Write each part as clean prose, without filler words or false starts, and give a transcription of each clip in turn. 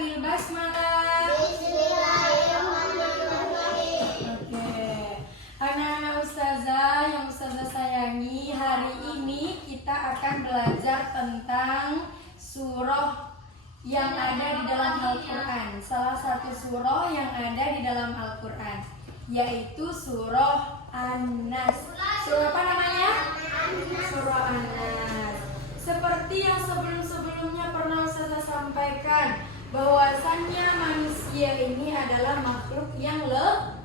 bil basmalah. Anak-anak ustazah yang ustazah sayangi, hari ini kita akan belajar tentang surah yang ada di dalam Al-Quran. Salah satu surah yang ada di dalam Al-Quran, yaitu surah An-Nas. Surah apa namanya? Surah An-Nas. Seperti yang sebelum-sebelumnya pernah ustazah sampaikan, bahwasannya manusia ini adalah makhluk yang lemah.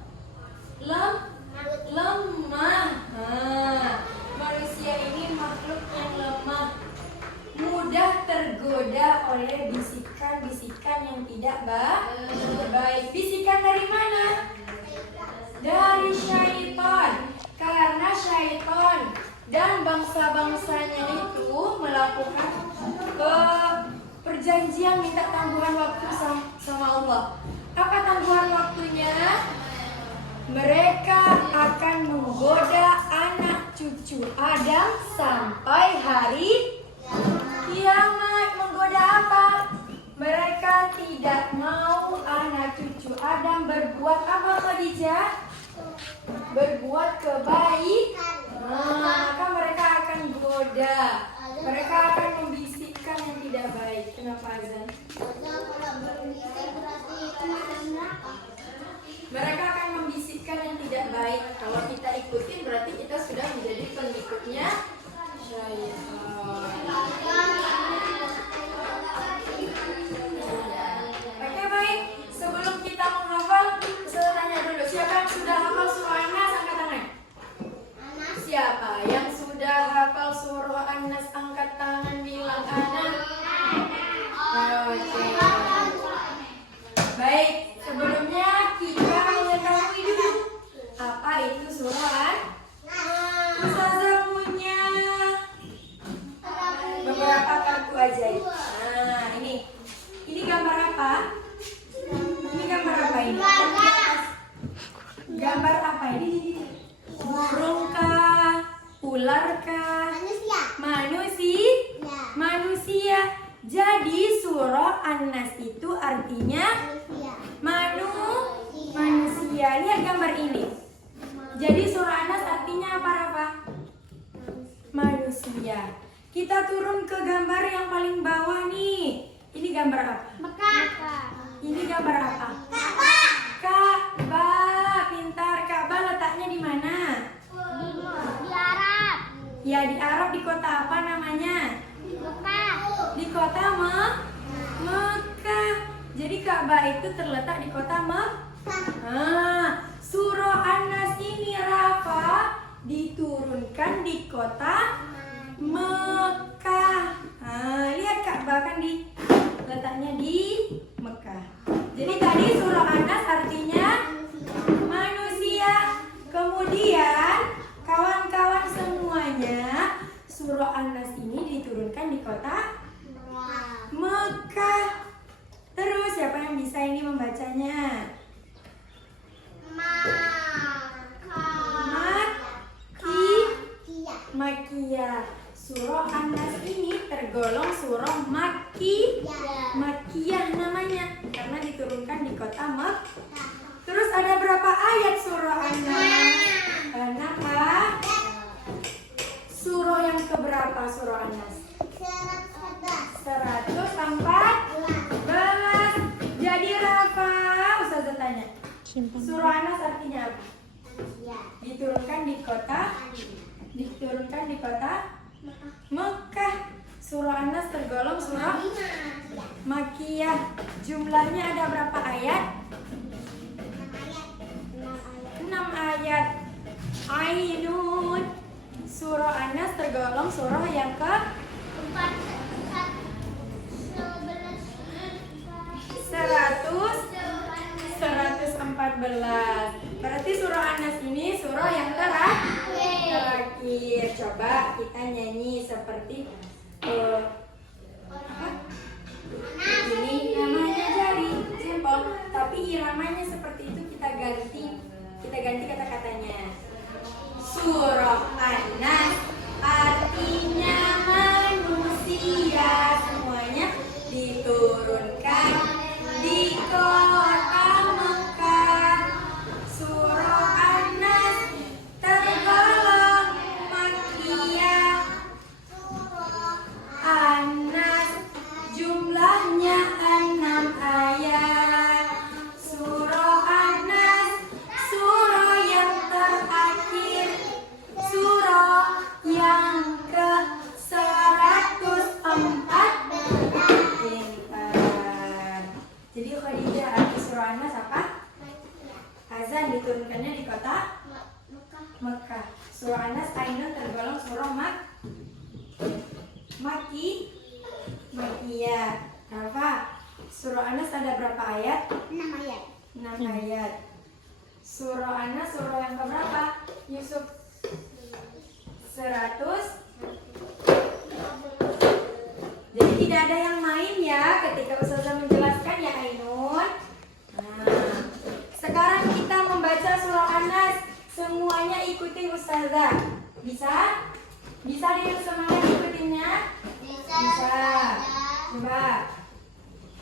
Manusia ini makhluk yang lemah, mudah tergoda oleh bisikan-bisikan yang tidak baik. Bisikan dari mana? Dari syaitan. Karena syaitan dan bangsa-bangsanya itu melakukan perjanjian minta tangguhan waktu sama Allah. Apa tangguhan waktunya? Mereka akan menggoda anak cucu Adam sampai hari kiamat. Menggoda apa? Mereka tidak mau anak cucu Adam berbuat apa, Khadijah? Berbuat kebaikan. Maka mereka akan goda. Mereka akan membisikkan yang tidak baik. Kenapa azan? Mereka akan membisikkan yang tidak baik. Kalau kita ikutin berarti kita sudah menjadi pengikutnya syaitan. Oke, baik. Sebelum kita menghafal, saya tanya dulu, siapa yang sudah hafal surah An-Nas? Angkat tangan. Siapa yang sudah hafal surah An-Nas? Angkat tangan, bilang ana. Oke. Baik, sebelumnya kita mengetahui dulu apa itu surah An-Nas. Ustazah punya beberapa kartu ajaib. Nah, ini gambar apa? Ini gambar apa ini? Gambar apa ini? Burung kah? Ular kah? Manusia. Jadi surah An-Nas itu artinya manusia. Lihat gambar ini. Jadi surah An-Nas artinya apa, Rafa? Manusia. Kita turun ke gambar yang paling bawah nih. Ini gambar apa? Mekah. Ini gambar apa? Ka'bah. Pintar. Ka'bah letaknya di mana? Di Arab. Ya, di Arab. Di kota apa namanya? Mekah. Di kota Mekah. Jadi Ka'bah itu terletak di kota Mekah. Surah An-Nas ini, Rafa, diturunkan di kota Mekah. Lihat Ka'bah kan letaknya di Mekah. Jadi tadi surah An-Nas artinya manusia. Kemudian kawan-kawan semuanya, surah An-Nas ini diturunkan di kota Mekah. Terus siapa yang bisa ini membacanya? Makkiyah. Surah An-Nas ini tergolong surah Makkiyah namanya karena diturunkan di kota Mekah. Terus ada berapa ayat surah An-Nas? Kenapa? Surah yang keberapa surah An-Nas? 114. Jadi Rafa, Ustazah tanya, surah An-Nas artinya apa? Diturunkan di kota Mekah. Surah An-Nas tergolong surah Makkiyah. Jumlahnya ada berapa ayat? 6 ayat. Ainun. Surah An-Nas tergolong surah yang ke 114. Berarti surah An-Nas ini surah yang terakhir. Coba kita nyanyi seperti ini namanya jari jempol, tapi iramanya seperti itu kita ganti kata-katanya. Surah An-Nas artinya manusia, semuanya diturunkan diturunkannya di kota Mekah. Surah An-Nas Ainun tergolong surah Makiyah. Rafa, surah An-Nas ada berapa ayat? 6 ayat. 6 ayat. Surah An-Nas surah yang keberapa? Yusuf? 100. Jadi tidak ada yang main ya ketika Ustazah menjelaskan ya Ainun. Nah, sekarang kita membaca surah An-Nas. Semuanya ikutin Ustazah. Bisa? Bisa dia semuanya ikutinnya? Bisa. Coba.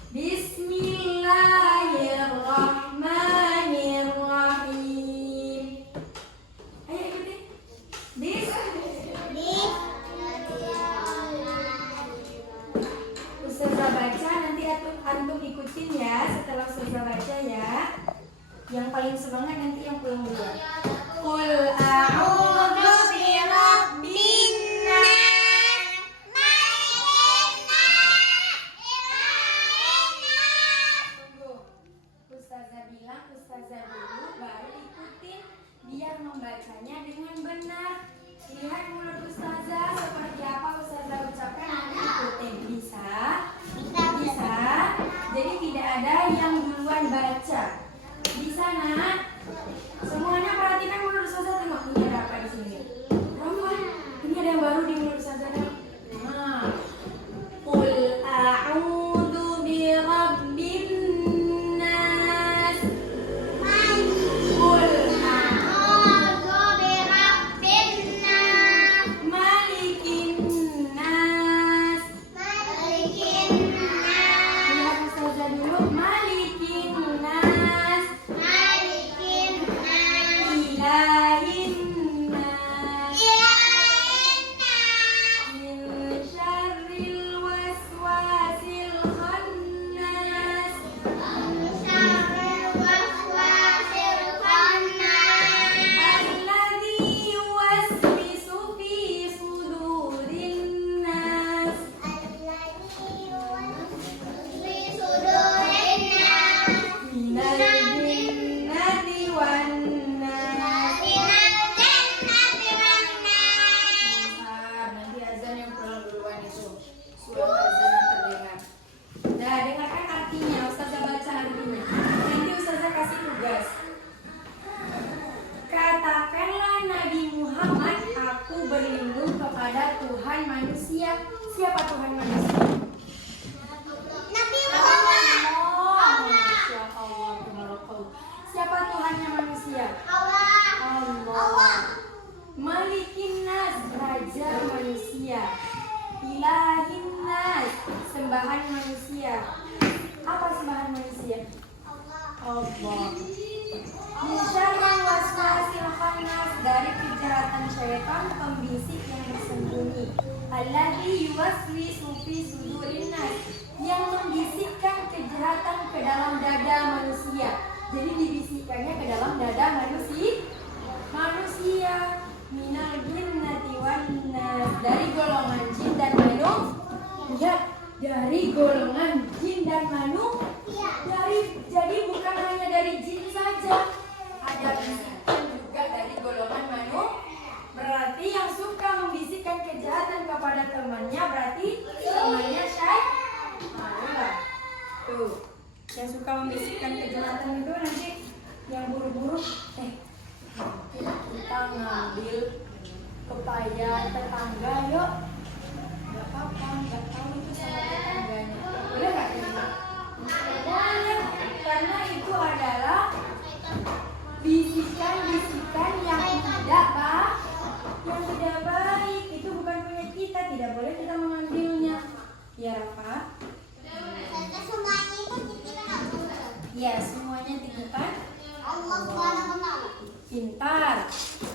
Bismillahirrahmanirrahim. Ayo ikutin. Ustazah baca, nanti antum ikutin ya. Setelah Ustazah baca ya. Yang paling semangat nanti yang pulang duluan. Qul a'udzu birabbin nas, tunggu. Ustazah bilang Ustazah dulu baru ikutin biar membacanya dengan benar. Lihat mulut Ustazah seperti apa Ustazah ucapkan, nanti ikutin. Bisa? Bisa? Jadi tidak ada yang duluan baca. Bisa nak? Semuanya perhatikan mulut Ustazah, tengok ini ada apa di sini. Rafa, ini ada yang baru di mulut Ustazah. Nah, Qul a'udzu birabbin nas. Qul malikin nas. Lihat Ustazah dulu. Malikin nas. Ilahin nas. Min syarril waswasil khannas. Alladzi yuwaswisu fi sudurin nas. Minal jinnati wan nas. Bentar, nanti azan yang pulang duluan itu. Suara azan yang terdengar. Nah, dengarkan artinya. Ustazah baca artinya. Nanti Ustazah kasih tugas. Katakanlah Nabi Muhammad, aku berlindung kepada Tuhan manusia. Siapa Tuhan manusia? Allah. Masya Allah. Tabarakallah. Siapa Tuhannya manusia? Allah. Malikin nas, raja manusia. Ilahin nas, sembahan manusia. Apa sembahan manusia? Allah. Min syarril waswasil khannas, dari kejahatan syaitan pembisik yang bersembunyi. Alladzi yuwaswisu fi sudurin nas, yang membisikkan kejahatan ke dalam dada manusia. Jadi dibisikkannya ke dalam dada manusia. Minal jinnati wan nas, dari golongan jin dan manusia. Dari golongan jin dan manusia. Jadi bukan hanya dari jin saja, ada bisikan juga dari golongan manusia. Berarti yang suka membisikkan kejahatan kepada temannya berarti temannya syaitan. Tuh, yang suka membisikkan kejahatan itu nanti yang buru-buru kita ngambil pepaya tetangga yuk. Gak apa-apa, gak tahu itu sama tetangganya. Boleh gak terima? Boleh, karena itu adalah bisikan-bisikan yang tidak baik. Itu bukan punya kita, tidak boleh kita mengambilnya. Ya Rafa? Ya, semuanya titipan pintar.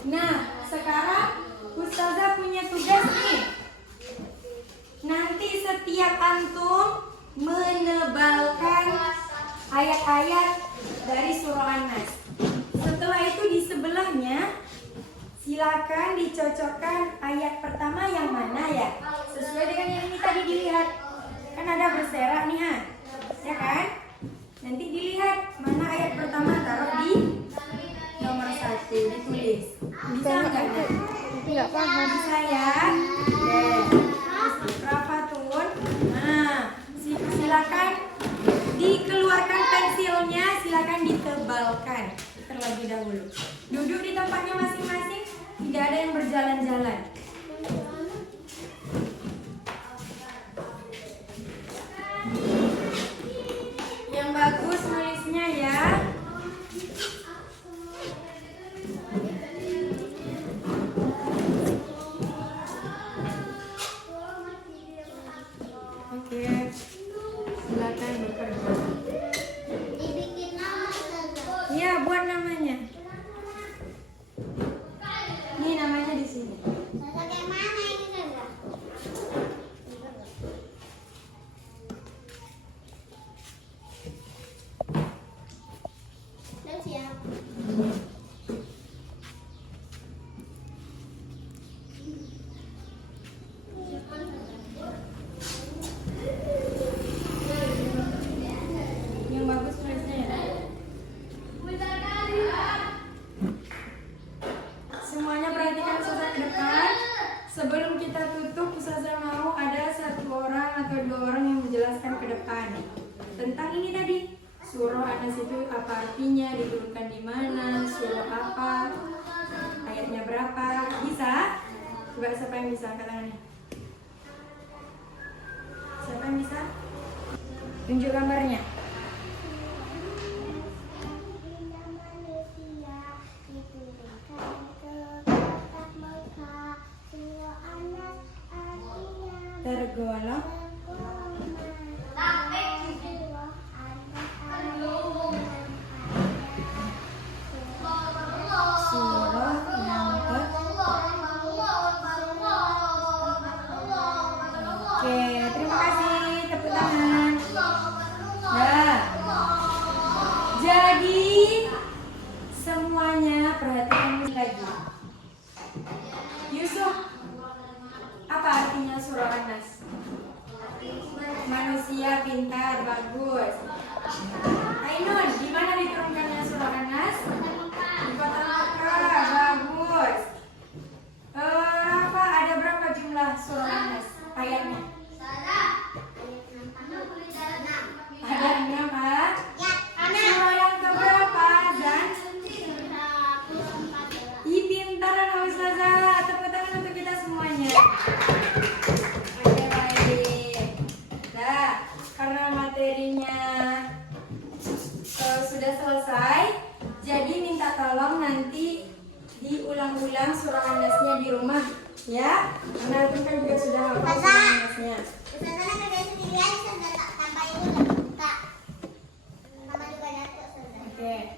Nah, sekarang Ustazah punya tugas nih. Nanti setiap antum menebalkan ayat-ayat dari surah An-Nas. Setelah itu di sebelahnya silakan dicocokkan ayat pertama yang mana ya, sesuai dengan yang ini tadi dilihat. Kan ada berserak nih ya kan? Nanti dilihat mana ayat pertama, taruh di Tuh, ditulis. Bisa nggak? Nggak paham. Bisa ya? Oke. Rafatun. Nah, silakan dikeluarkan pensilnya, silakan ditebalkan terlebih dahulu. Duduk di tempatnya masing-masing, tidak ada yang berjalan-jalan. Yang bagus nulisnya ya. Oke, silakan bekerja. Dibikin nama Ustazah. Iya, buat namanya. Ini namanya di sini. Ustazah kayak mana ini Ustazah? Udah siap. Yang bagus nulisnya ya. Semuanya perhatikan Ustazah ke depan. Sebelum kita tutup, Ustazah mau ada 1 orang atau 2 orang yang menjelaskan ke depan tentang ini tadi. Surah An-Nas itu apa artinya, diturunkan di mana, surah apa, ayatnya berapa. Bisa? Coba siapa yang bisa angkat tangannya? Siapa yang bisa? Tunjuk gambarnya. Tergolong surah yang Oke, terima kasih. Tepuk tangan. Nah, jadi semuanya perhatikan lagi. Yusuf, apa artinya surah An-Nas? Manusia pintar, bagus. Ainun, di mana diturunkannya surah An-Nas? Di kota Makkah, bagus. Rafa, ada berapa jumlah surah An-Nas? Ayatnya? Ada 6, ah? Surah yang keberapa, Zan? Ih, pintar anak Ustazah. Tepuk tangan untuk kita semuanya. Oke, baik. Nah, karena materinya sudah selesai, jadi minta tolong nanti diulang-ulang surah An-Nasnya di rumah, ya. Karena itu kan juga sudah hafal surah An-Nasnya. Ustazah kerja sendirian, Ustazah tanpa ini udah buka. Sama juga datu Ustazah. Oke.